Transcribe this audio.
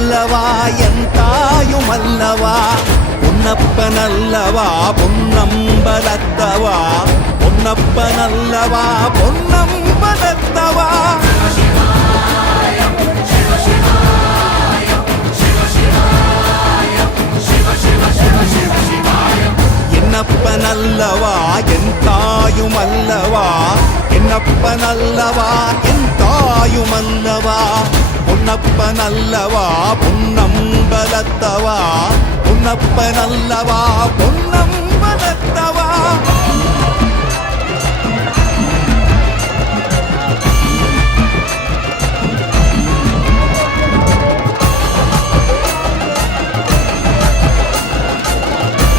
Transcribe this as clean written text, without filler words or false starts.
பொன்னப்பனல்லவா என் தாயுமல்லவா பொன்னப்பனல்லவா பொன்னம்பலத்தவா பொன்னப்பனல்லவா பொன்னம்பலத்தவா என்னப்பனல்லவா என் தாயுமல்லவா என்னப்பனல்லவா என் தாயுமல்லவா பொன்னப்பனல்லவா பொன்னம்பலத்தவா பொன்னப்பனல்லவா பொன்